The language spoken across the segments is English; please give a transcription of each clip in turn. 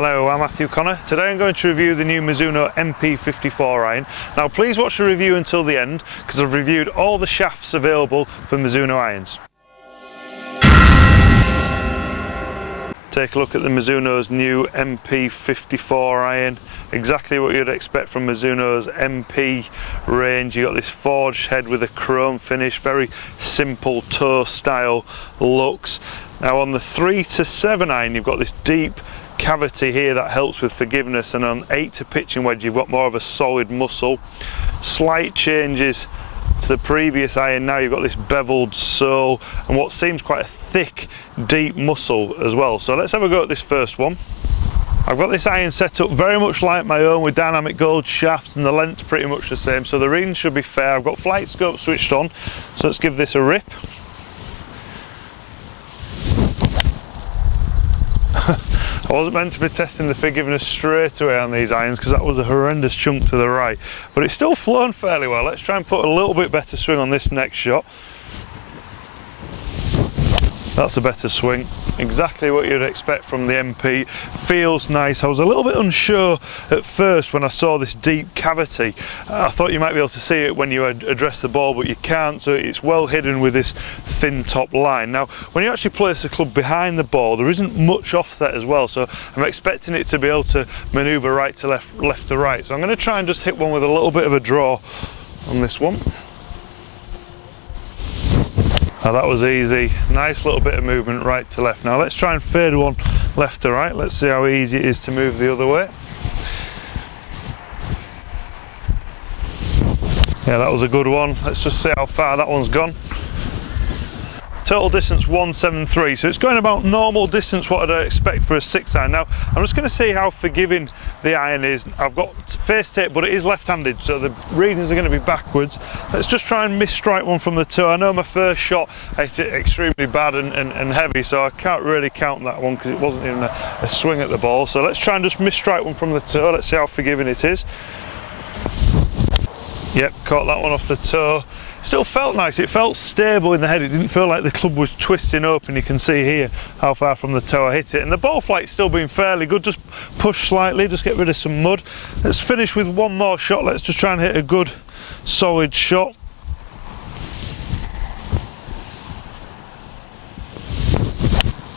Hello, I'm Matthew Connor. Today I'm going to review the new Mizuno MP54 iron. Now please watch the review until the end because I've reviewed all the shafts available for Mizuno irons. Take a look at the Mizuno's new MP54 iron. Exactly what you'd expect from Mizuno's MP range. You got this forged head with a chrome finish, very simple toe style looks. Now on the 3 to 7 iron you've got this deep cavity here that helps with forgiveness, and on 8 to pitching wedge you've got more of a solid muscle. Slight changes to the previous iron. Now you've got this beveled sole and what seems quite a thick deep muscle as well. So let's have a go at this first one. I've got this iron set up very much like my own with dynamic gold shaft, and the length's pretty much the same, so the reading should be fair. I've got flight scope switched on, so let's give this a rip. I wasn't meant to be testing the forgiveness straight away on these irons because that was a horrendous chunk to the right, but it's still flown fairly well. Let's try and put a little bit better swing on this next shot. That's a better swing. Exactly what you'd expect from the MP. Feels nice. I was a little bit unsure at first when I saw this deep cavity. I thought you might be able to see it when you address the ball, but you can't, so it's well hidden with this thin top line. Now when you actually place the club behind the ball there isn't much offset as well, so I'm expecting it to be able to manoeuvre right to left, left to right. So I'm going to try and just hit one with a little bit of a draw on this one. Now that was easy, nice little bit of movement right to left. Now let's try and fade one left to right. Let's see how easy it is to move the other way. Yeah, that was a good one. Let's just see how far that one's gone. Total distance 173, so it's going about normal distance what I'd expect for a 6 iron. Now I'm just going to see how forgiving the iron is. I've got face tape, but it is left-handed, so the readings are going to be backwards. Let's just try and misstrike one from the toe. I know my first shot I hit it extremely bad and heavy, so I can't really count that one because it wasn't even a swing at the ball. So let's try and just misstrike one from the toe. Let's see how forgiving it is. Yep, caught that one off the toe. Still felt nice, it felt stable in the head. It didn't feel like the club was twisting open. You can see here how far from the toe I hit it, and the ball flight's still been fairly good. Just push slightly, just get rid of some mud. Let's finish with one more shot. Let's just try and hit a good solid shot.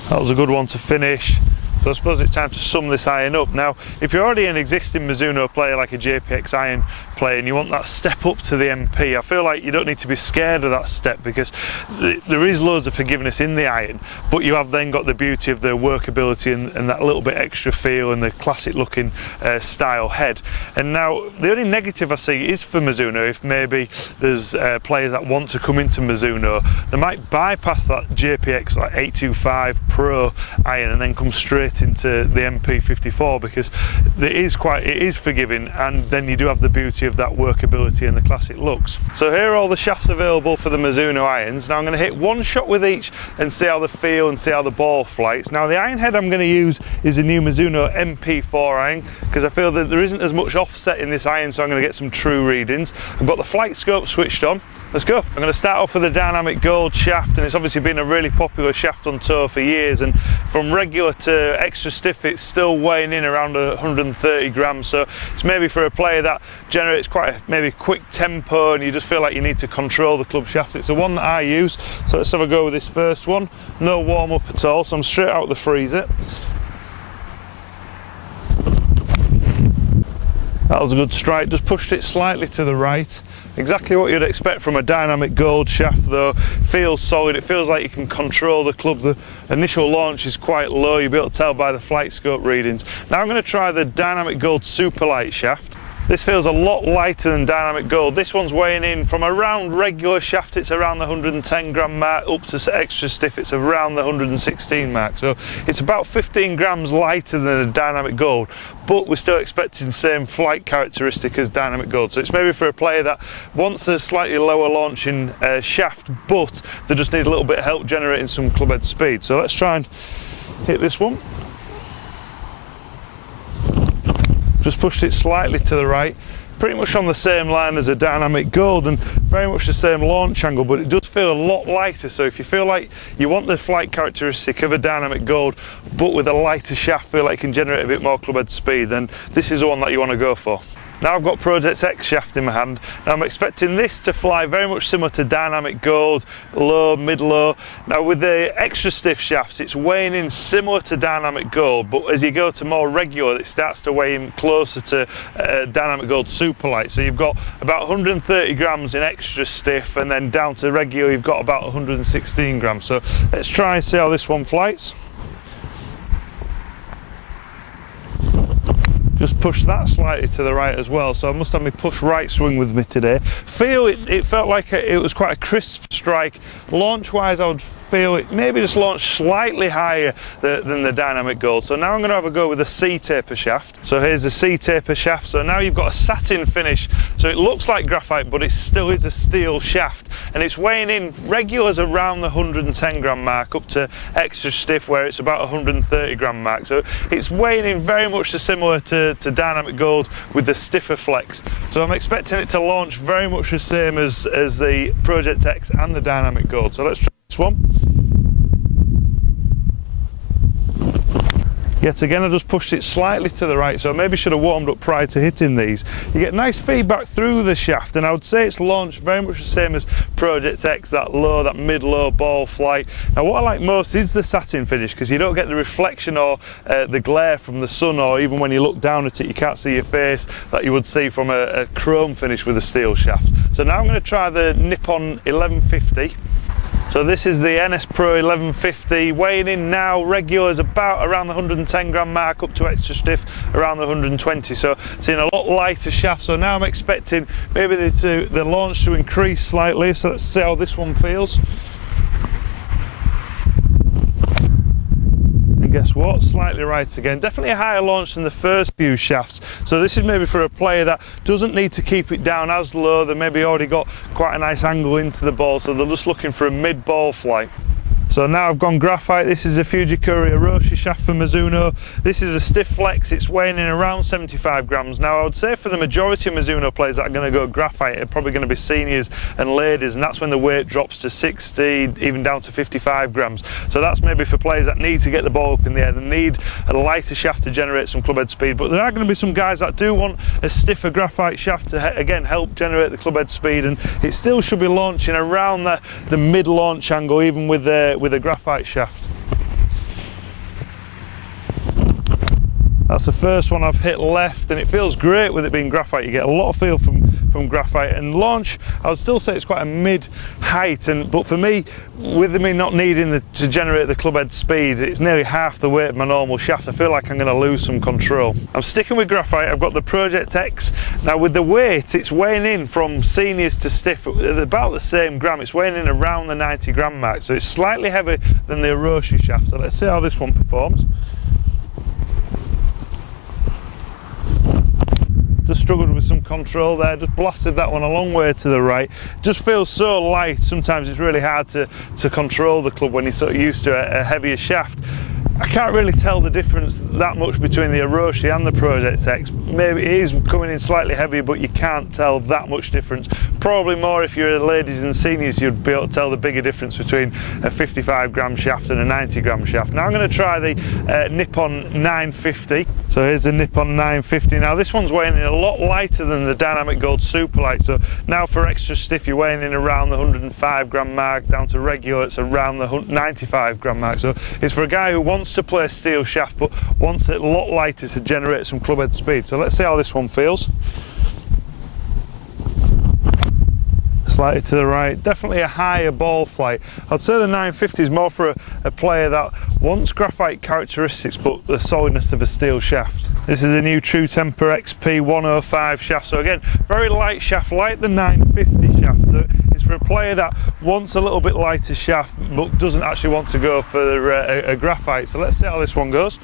That was a good one to finish. So I suppose it's time to sum this iron up. Now, if you're already an existing Mizuno player like a JPX iron player and you want that step up to the MP, I feel like you don't need to be scared of that step because there is loads of forgiveness in the iron, but you have then got the beauty of the workability and that little bit extra feel and the classic looking style head. And now the only negative I see is for Mizuno, if maybe there's players that want to come into Mizuno, they might bypass that JPX like 825 Pro iron and then come straight into the MP54 because it is forgiving, and then you do have the beauty of that workability and the classic looks. So here are all the shafts available for the Mizuno irons. Now I'm going to hit one shot with each and see how they feel and see how the ball flights. Now the iron head I'm going to use is the new Mizuno MP4 iron because I feel that there isn't as much offset in this iron, so I'm going to get some true readings. I've got the flight scope switched on. Let's go. I'm going to start off with the dynamic gold shaft, and it's obviously been a really popular shaft on tour for years, and from regular to extra stiff it's still weighing in around 130 grams, so it's maybe for a player that generates quite a maybe quick tempo and you just feel like you need to control the club shaft. It's the one that I use, so let's have a go with this first one. No warm up at all, so I'm straight out the freezer. That was a good strike, just pushed it slightly to the right. Exactly what you'd expect from a dynamic gold shaft though. Feels solid, it feels like you can control the club. The initial launch is quite low, you'll be able to tell by the flight scope readings. Now I'm going to try the dynamic gold super light shaft. This feels a lot lighter than dynamic gold. This one's weighing in from around regular shaft, it's around the 110 gram mark, up to extra stiff it's around the 116 mark, so it's about 15 grams lighter than a dynamic gold, but we're still expecting the same flight characteristic as dynamic gold. So it's maybe for a player that wants a slightly lower launching shaft, but they just need a little bit of help generating some club head speed. So let's try and hit this one. Just pushed it slightly to the right, pretty much on the same line as a dynamic gold and very much the same launch angle, but it does feel a lot lighter. So if you feel like you want the flight characteristic of a dynamic gold, but with a lighter shaft, feel like you can generate a bit more club head speed, then this is the one that you want to go for. Now I've got Project X shaft in my hand. Now I'm expecting this to fly very much similar to Dynamic Gold, low, mid-low. Now with the extra stiff shafts, it's weighing in similar to Dynamic Gold, but as you go to more regular, it starts to weigh in closer to Dynamic Gold Superlight. So you've got about 130 grams in extra stiff, and then down to regular, you've got about 116 grams. So let's try and see how this one flies. Just push that slightly to the right as well, so I must have my push right swing with me today. It felt like it was quite a crisp strike. Launch wise, I would feel it maybe just launched slightly higher than the Dynamic Gold. So now I'm going to have a go with the C-taper shaft. So here's the C-taper shaft. So now you've got a satin finish, so it looks like graphite, but it still is a steel shaft, and it's weighing in regulars around the 110 gram mark, up to extra stiff where it's about 130 gram mark. So it's weighing in very much similar to Dynamic Gold with the stiffer flex. So I'm expecting it to launch very much the same as the Project X and the Dynamic Gold. So let's try this one. Yet again, I just pushed it slightly to the right, so I maybe should have warmed up prior to hitting these. You get nice feedback through the shaft, and I would say it's launched very much the same as Project X, that mid-low ball flight. Now what I like most is the satin finish, because you don't get the reflection or the glare from the sun, or even when you look down at it you can't see your face that you would see from a chrome finish with a steel shaft. So now I'm going to try the Nippon 1150. So this is the NS Pro 1150, weighing in now regular is about around the 110 gram mark, up to extra stiff around the 120. So it's in a lot lighter shaft. So now I'm expecting maybe the launch to increase slightly. So let's see how this one feels. And guess what? Slightly right again. Definitely a higher launch than the first few shafts. So this is maybe for a player that doesn't need to keep it down as low. They maybe already got quite a nice angle into the ball, so they're just looking for a mid-ball flight. So now I've gone graphite. This is a Fujikura Orochi shaft for Mizuno. This is a stiff flex. It's weighing in around 75 grams. Now I would say for the majority of Mizuno players that are going to go graphite, they're probably going to be seniors and ladies, and that's when the weight drops to 60, even down to 55 grams. So that's maybe for players that need to get the ball up in the air. They need a lighter shaft to generate some club head speed, but there are going to be some guys that do want a stiffer graphite shaft to again help generate the club head speed, and it still should be launching around the mid-launch angle, even with a graphite shaft. That's the first one I've hit left, and it feels great with it being graphite. You get a lot of feel from graphite, and launch I would still say it's quite a mid height, but for me, with me not needing to generate the club head speed, it's nearly half the weight of my normal shaft. I feel like I'm going to lose some control. I'm sticking with graphite. I've got the Project X. Now with the weight, it's weighing in from seniors to stiff at about the same gram. It's weighing in around the 90 gram mark, so it's slightly heavier than the Orochi shaft. So let's see how this one performs. Just struggled with some control there, just blasted that one a long way to the right. Just feels so light, sometimes it's really hard to control the club when you're sort of used to a heavier shaft. I can't really tell the difference that much between the Orochi and the Project X. Maybe it is coming in slightly heavier, but you can't tell that much difference. Probably more if you're ladies and seniors, you'd be able to tell the bigger difference between a 55 gram shaft and a 90 gram shaft. Now I'm going to try the Nippon 950. So here's the Nippon 950. Now this one's weighing in a lot lighter than the Dynamic Gold Superlight. So now for extra stiff, you're weighing in around the 105 gram mark, down to regular, it's around the 95 gram mark. So it's for a guy who wants to play steel shaft but wants it a lot lighter to generate some club head speed. So let's see how this one feels. Slightly to the right, definitely a higher ball flight. I'd say the 950 is more for a player that wants graphite characteristics but the solidness of a steel shaft. This is a new True Temper XP 105 shaft, so again, very light shaft, like the 950 shaft. So it's for a player that wants a little bit lighter shaft but doesn't actually want to go for a graphite. So let's see how this one goes.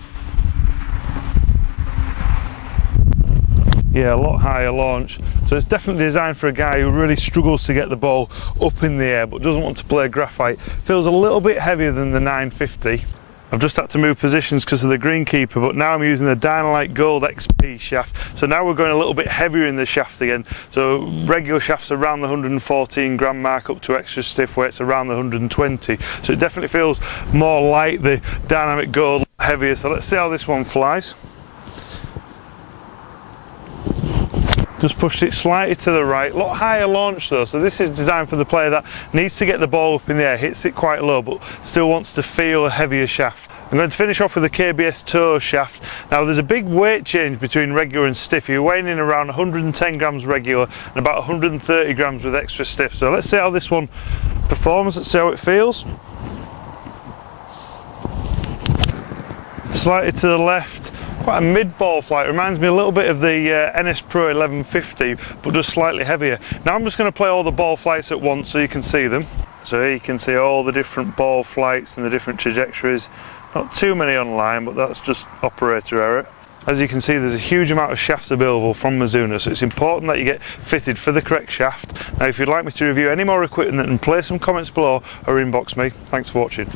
Yeah, a lot higher launch. So it's definitely designed for a guy who really struggles to get the ball up in the air but doesn't want to play graphite. Feels a little bit heavier than the 950. I've just had to move positions because of the greenkeeper, but now I'm using the Dynalite Gold XP shaft. So now we're going a little bit heavier in the shaft again. So regular shafts around the 114 gram mark, up to extra stiff weights around the 120. So it definitely feels more like the Dynamic Gold, heavier. So let's see how this one flies. Just pushed it slightly to the right, a lot higher launch though, so this is designed for the player that needs to get the ball up in the air, hits it quite low but still wants to feel a heavier shaft. I'm going to finish off with the Kbs Tour Shaft. Now there's a big weight change between regular and stiff. You're weighing in around 110 grams regular and about 130 grams with extra stiff. So let's see how this one performs, let's see how it feels. Slightly to the left. Quite a mid-ball flight, reminds me a little bit of the NS Pro 1150, but just slightly heavier. Now I'm just going to play all the ball flights at once so you can see them. So here you can see all the different ball flights and the different trajectories. Not too many online, but that's just operator error. As you can see, there's a huge amount of shafts available from Mizuno, so it's important that you get fitted for the correct shaft. Now if you'd like me to review any more equipment, then place some comments below or inbox me. Thanks for watching.